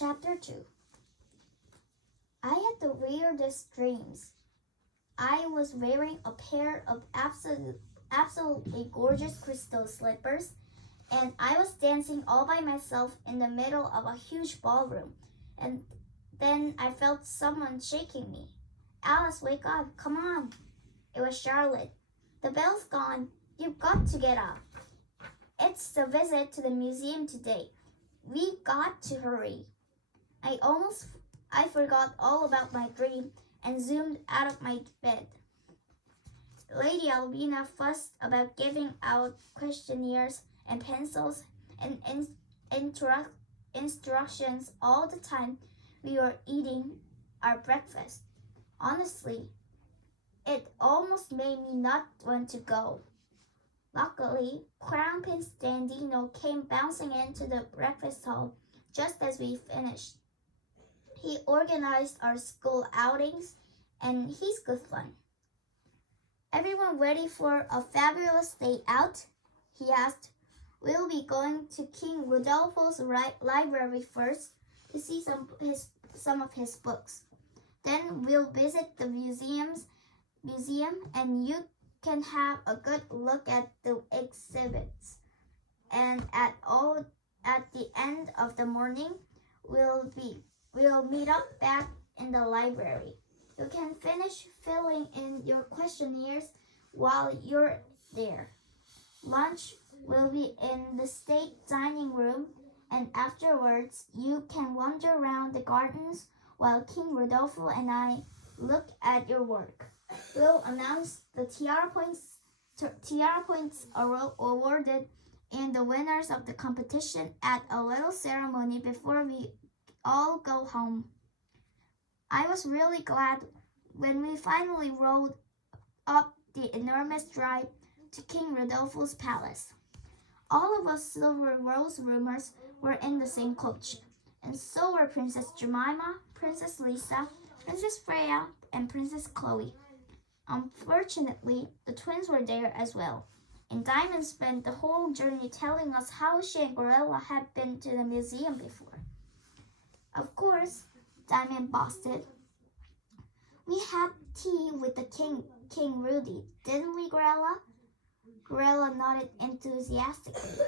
Chapter 2. I had the weirdest dreams. I was wearing a pair of absolutely gorgeous crystal slippers, and I was dancing all by myself in the middle of a huge ballroom. And then I felt someone shaking me. Alice, wake up, come on. It was Charlotte. The bell's gone. You've got to get up. It's the visit to the museum today. We got to hurry. I forgot all about my dream and zoomed out of my bed. Lady Albina fussed about giving out questionnaires and pencils and instructions all the time we were eating our breakfast. Honestly, it almost made me not want to go. Luckily, Crown Prince Dandino came bouncing into the breakfast hall just as we finished. He organized our school outings, and he's good fun. Everyone ready for a fabulous day out? He asked. We'll be going to King Rodolfo's library first to see some of his books. Then we'll visit the museum, and you can have a good look at the exhibits. And at the end of the morning, we'll meet up back in the library. You can finish filling in your questionnaires while you're there. Lunch will be in the state dining room, and afterwards you can wander around the gardens while King Rodolfo and I look at your work. We'll announce the Tiara Points awarded and the winners of the competition at a little ceremony before we all go home. I was really glad when we finally rode up the enormous drive to King Rodolfo's palace. All of us Silver Rose roomers were in the same coach, and so were Princess Jemima, Princess Lisa, Princess Freya, and Princess Chloe. Unfortunately, the twins were there as well, and Diamond spent the whole journey telling us how she and Gorilla had been to the museum before. Of course, Diamond boasted. We had tea with the King Rudy, didn't we, Gorilla? Gorilla nodded enthusiastically.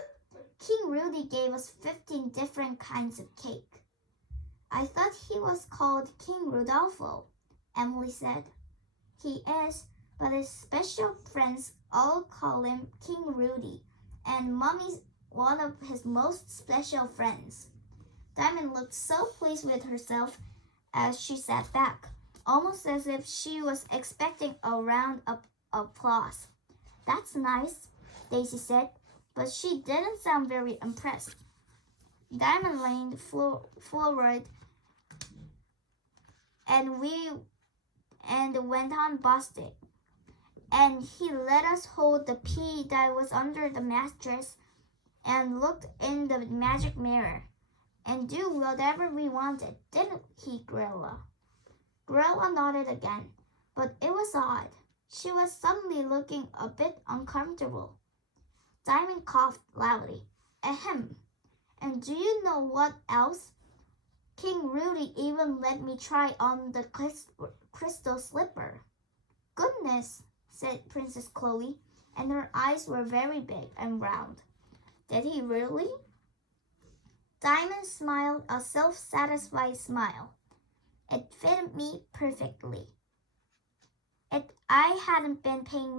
King Rudy gave us 15 different kinds of cake. I thought he was called King Rodolfo, Emily said. He is, but his special friends all call him King Rudy, and Mommy's one of his most special friends. Diamond looked so pleased with herself as she sat back, almost as if she was expecting a round of applause. That's nice, Daisy said, but she didn't sound very impressed. Diamond leaned forward and went on boasting. And he let us hold the pea that was under the mattress and looked in the magic mirror and do whatever we wanted, didn't he, Gorilla? Gorilla nodded again, but it was odd. She was suddenly looking a bit uncomfortable. Diamond coughed loudly. Ahem. And do you know what else? King Rudy even let me try on the crystal slipper. Goodness, said Princess Chloe, and her eyes were very big and round. Did he really? Diamond smiled a self-satisfied smile. It fitted me perfectly. I hadn't been paying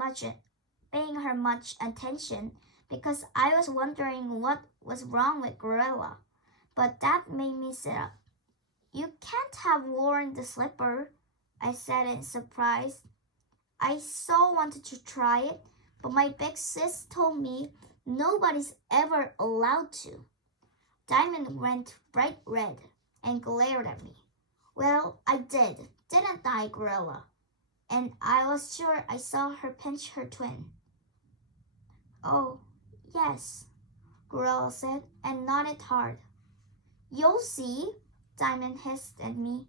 her much attention because I was wondering what was wrong with Gorilla, but that made me sit up. You can't have worn the slipper, I said in surprise. I so wanted to try it, but my big sis told me nobody's ever allowed to. Diamond went bright red and glared at me. Well, I did, didn't I, Gorilla? And I was sure I saw her pinch her twin. Oh, yes, Gorilla said and nodded hard. You'll see, Diamond hissed at me.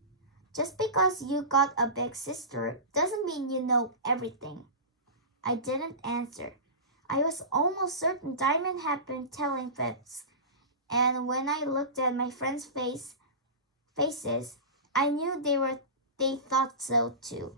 Just because you got a big sister doesn't mean you know everything. I didn't answer. I was almost certain Diamond had been telling fibs, and when I looked at my friend's face, faces, I knew they thought so too.